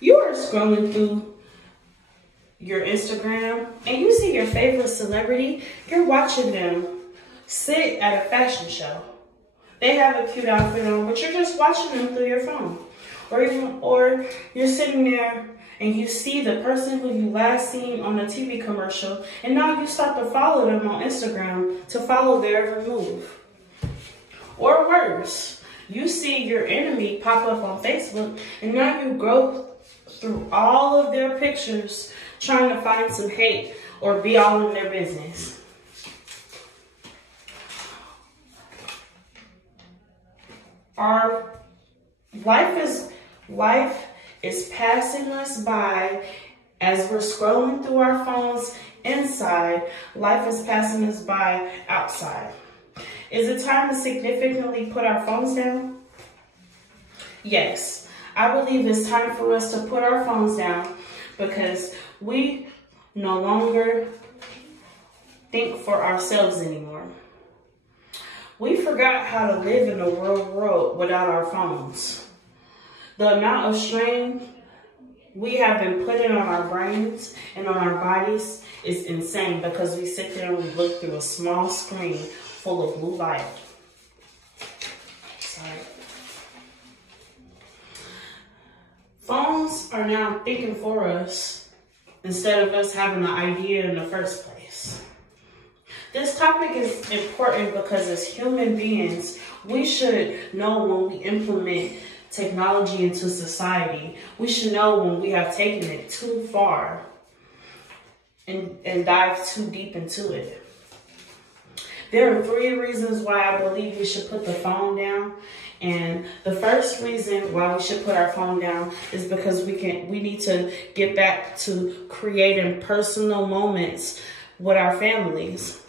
You are scrolling through your Instagram and you see your favorite celebrity. You're watching them sit at a fashion show. They have a cute outfit on, but you're just watching them through your phone. Or you're sitting there and you see the person who you last seen on a TV commercial, and now you start to follow them on Instagram to follow their every move. Or worse, you see your enemy pop up on Facebook, and now you go through all of their pictures trying to find some hate or be all in their business. Our life is passing us by as we're scrolling through our phones inside. Life is passing us by outside. Is it time to significantly put our phones down? Yes, I believe it's time for us to put our phones down because we no longer think for ourselves anymore. We forgot how to live in the real world without our phones. The amount of strain we have been putting on our brains and on our bodies is insane because we sit there and we look through a small screen full of blue light. Sorry. Phones are now thinking for us instead of us having the idea in the first place. This topic is important because as human beings, we should know when we implement technology into society. We should know when we have taken it too far and dive too deep into it. There are 3 reasons why I believe we should put the phone down. And the first reason why we should put our phone down is because we need to get back to creating personal moments with our families.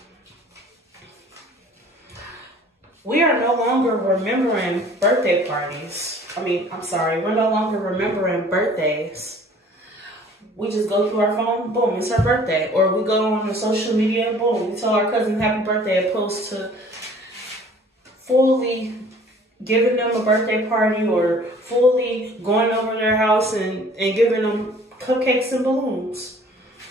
We are no longer remembering birthday parties. We're no longer remembering birthdays. We just go through our phone, boom, it's her birthday. Or we go on the social media, boom, we tell our cousin happy birthday, opposed to fully giving them a birthday party or fully going over their house and giving them cupcakes and balloons.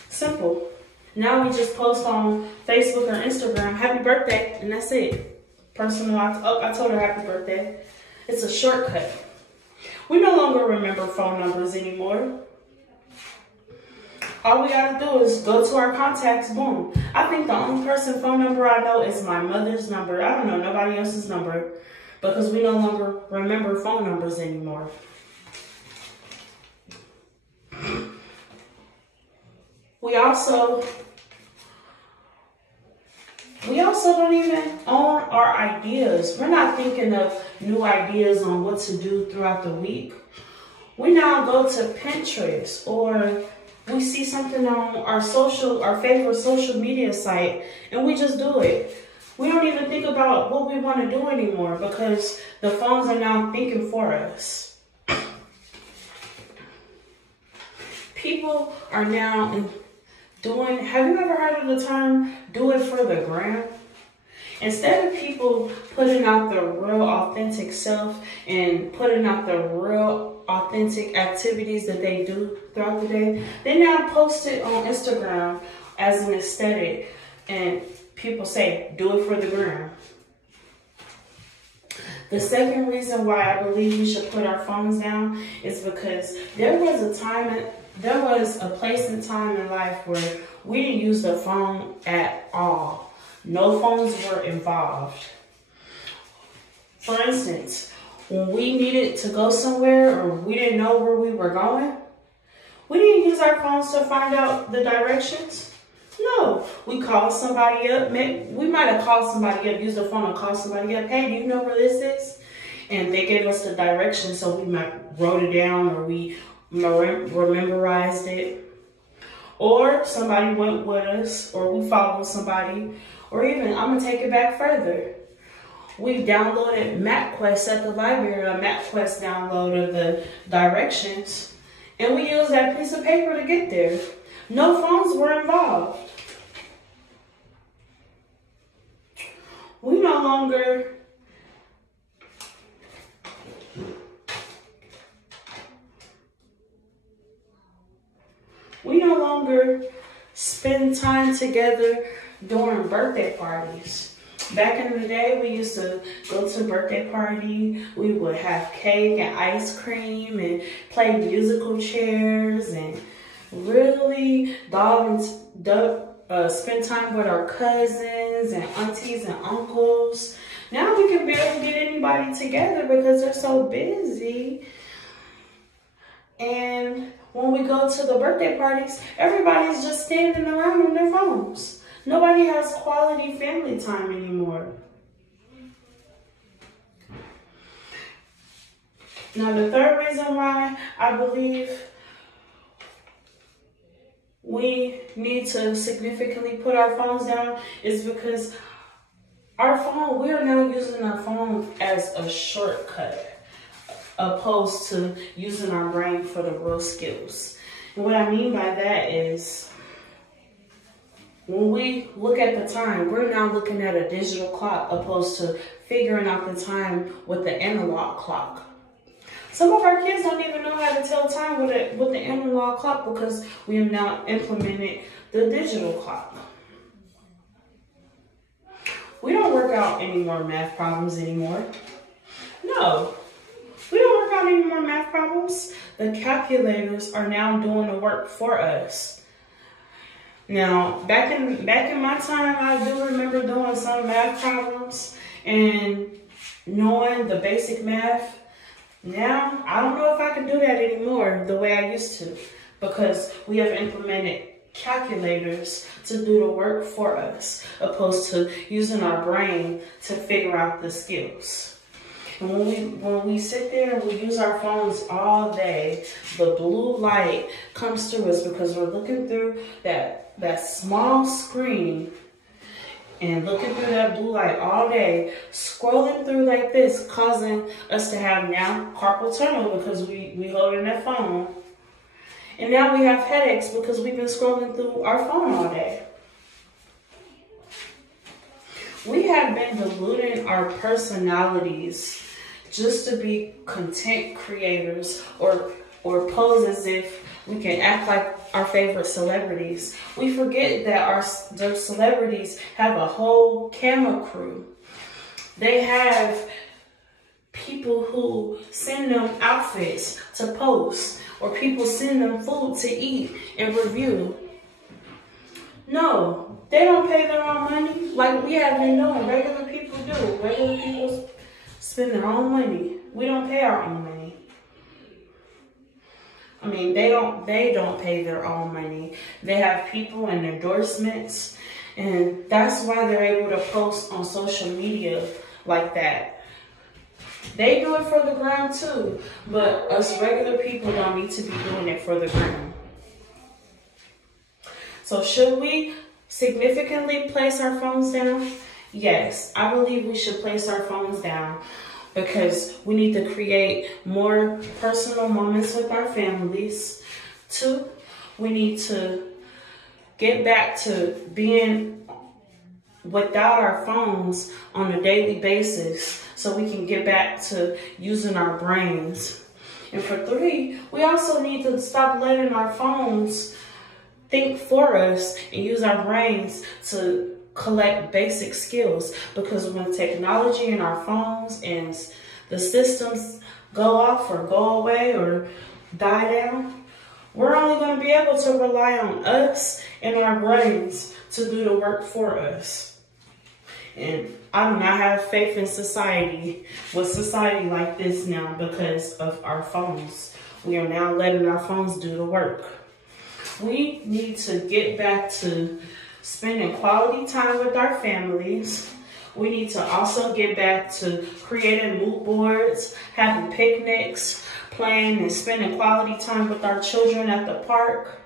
Simple. Now we just post on Facebook or Instagram, happy birthday, and that's it. Personal, I told her happy birthday. It's a shortcut. We no longer remember phone numbers anymore. All we gotta do is go to our contacts, boom. I think the only person phone number I know is my mother's number. I don't know nobody else's number because we no longer remember phone numbers anymore. We also don't even own our ideas. We're not thinking of new ideas on what to do throughout the week. We now go to Pinterest or we see something on our favorite social media site and we just do it. We don't even think about what we want to do anymore because the phones are now thinking for us. People are now have you ever heard of the term, do it for the gram? Instead of people putting out their real authentic self and putting out the real authentic activities that they do throughout the day, they now post it on Instagram as an aesthetic and people say, do it for the gram. The second reason why I believe we should put our phones down is because there was a place and time in life where we didn't use the phone at all. No phones were involved. For instance, when we needed to go somewhere or we didn't know where we were going, we didn't use our phones to find out the directions. No, we called somebody up. We might have called somebody up, used the phone and called somebody up. Hey, do you know where this is? And they gave us the directions, so we might wrote it down or we memorized it. Or somebody went with us, or we followed somebody, or even, I'm gonna take it back further. We downloaded MapQuest at the library, or MapQuest downloaded the directions, and we used that piece of paper to get there. No phones were involved. We no longer We no longer spend time together during birthday parties. Back in the day, we used to go to a birthday party. We would have cake and ice cream and play musical chairs and really spend time with our cousins and aunties and uncles. Now we can barely get anybody together because they're so busy. And when we go to the birthday parties, everybody's just standing around on their phones. Nobody has quality family time anymore. Now, the third reason why I believe we need to significantly put our phones down is because we are now using our phone as a shortcut, opposed to using our brain for the real skills. And what I mean by that is, when we look at the time, we're now looking at a digital clock opposed to figuring out the time with the analog clock. Some of our kids don't even know how to tell time with the analog clock because we have now implemented the digital clock. We don't work out any more math problems anymore. No, we don't work out any more math problems. The calculators are now doing the work for us. Now, back in my time, I do remember doing some math problems and knowing the basic math. Now, I don't know if I can do that anymore the way I used to, because we have implemented calculators to do the work for us, opposed to using our brain to figure out the skills. And when we sit there and we use our phones all day, the blue light comes through us because we're looking through that small screen and looking through that blue light all day, scrolling through like this, causing us to have now carpal tunnel because we holding that phone. And now we have headaches because we've been scrolling through our phone all day. We have been diluting our personalities just to be content creators or pose as if we can act like our favorite celebrities. We forget that the celebrities have a whole camera crew. They have people who send them outfits to post, or people send them food to eat and review. No, they don't pay their own money like we have been doing. Regular people do. Regular people spend their own money. We don't pay our own money. I mean, they don't pay their own money. They have people and endorsements, and that's why they're able to post on social media like that. They do it for the gram too, but us regular people don't need to be doing it for the gram. So should we significantly place our phones down? Yes, I believe we should place our phones down, because we need to create more personal moments with our families. 2, we need to get back to being without our phones on a daily basis so we can get back to using our brains. And for 3, we also need to stop letting our phones think for us and use our brains to collect basic skills, because when technology in our phones and the systems go off or go away or die down, we're only going to be able to rely on us and our brains to do the work for us. And I do not have faith in society like this now because of our phones. We are now letting our phones do the work. We need to get back to spending quality time with our families. We need to also get back to creating mood boards, having picnics, playing and spending quality time with our children at the park,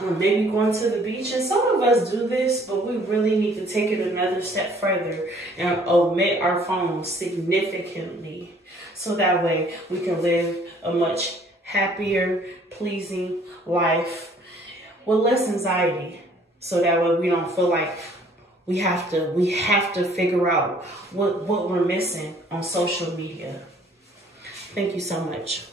maybe going to the beach. And some of us do this, but we really need to take it another step further and omit our phones significantly, so that way we can live a much happier, pleasing life with less anxiety. So that way we don't feel like we have to figure out what we're missing on social media. Thank you so much.